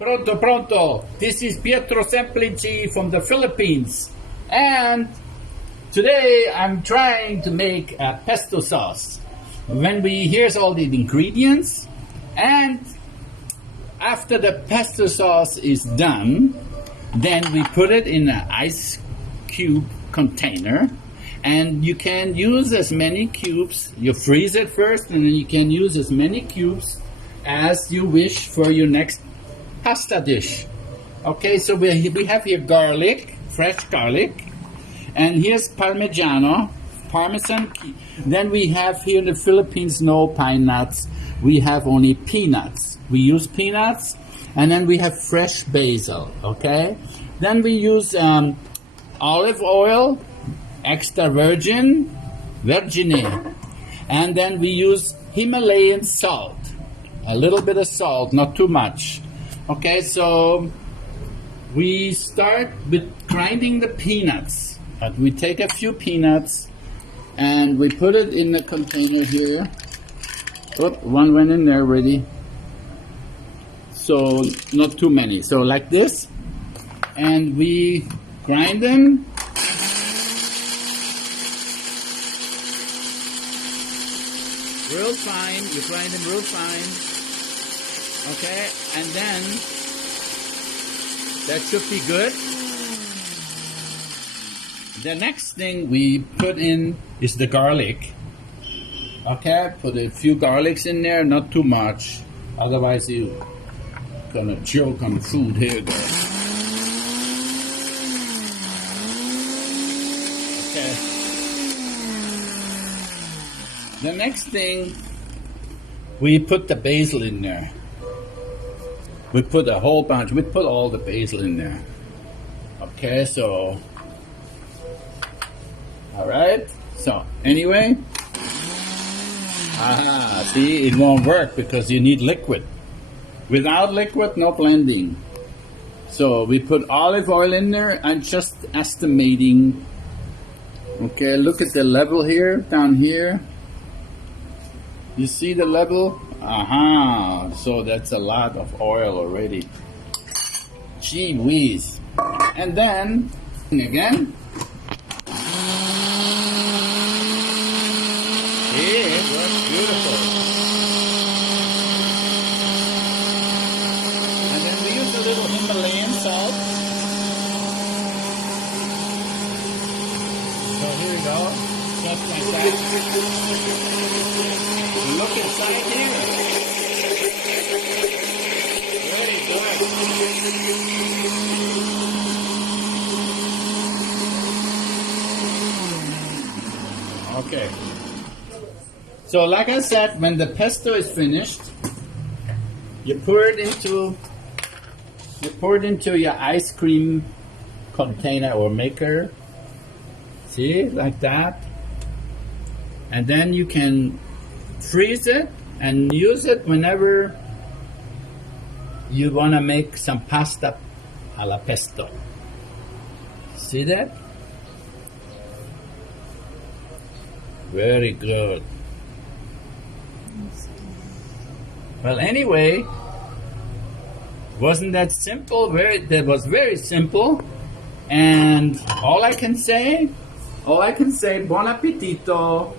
Pronto, pronto. This is Pietro Semplici from the Philippines. And today I'm trying to make a pesto sauce. Here's all the ingredients. And after the pesto sauce is done, then we put it in an ice cube container. And you can use as many cubes. You freeze it first, and then you can use as many cubes as you wish for your next pasta dish. Okay, so we have here garlic, fresh garlic, and here's parmesan. Then we have here in the Philippines no pine nuts. We have only peanuts. We use peanuts, and then we have fresh basil. Okay, then we use olive oil, extra virgin, and then we use Himalayan salt. A little bit of salt, not too much. Okay, so we start with grinding the peanuts. We take a few peanuts and we put it in the container here. Oop, one went in there already. So not too many. So like this. And we grind them. Real fine. You grind them real fine. Okay, and then that should be good. The next thing we put in is the garlic. Okay, put a few garlics in there, not too much. Otherwise you're gonna choke on food. Here you go. Okay. The next thing, we put the basil in there. We put a whole bunch. We put all the basil in there. Okay, so all right. So anyway, see, it won't work because you need liquid. Without liquid, no blending. So we put olive oil in there. I'm just estimating. Okay, look at the level here, down here. You see the level? So that's a lot of oil already. Gee whiz. And then, again. See, it works beautiful. And then we use a little Himalayan salt. So here we go. Just like that. Look inside here. Very good. Okay. So like I said, when the pesto is finished, you pour it into your ice cream container or maker. See, like that. And then you can freeze it and use it whenever you want to make some pasta alla pesto. See that? Very good. Well, anyway, wasn't that simple? That was very simple. And all I can say, buon appetito.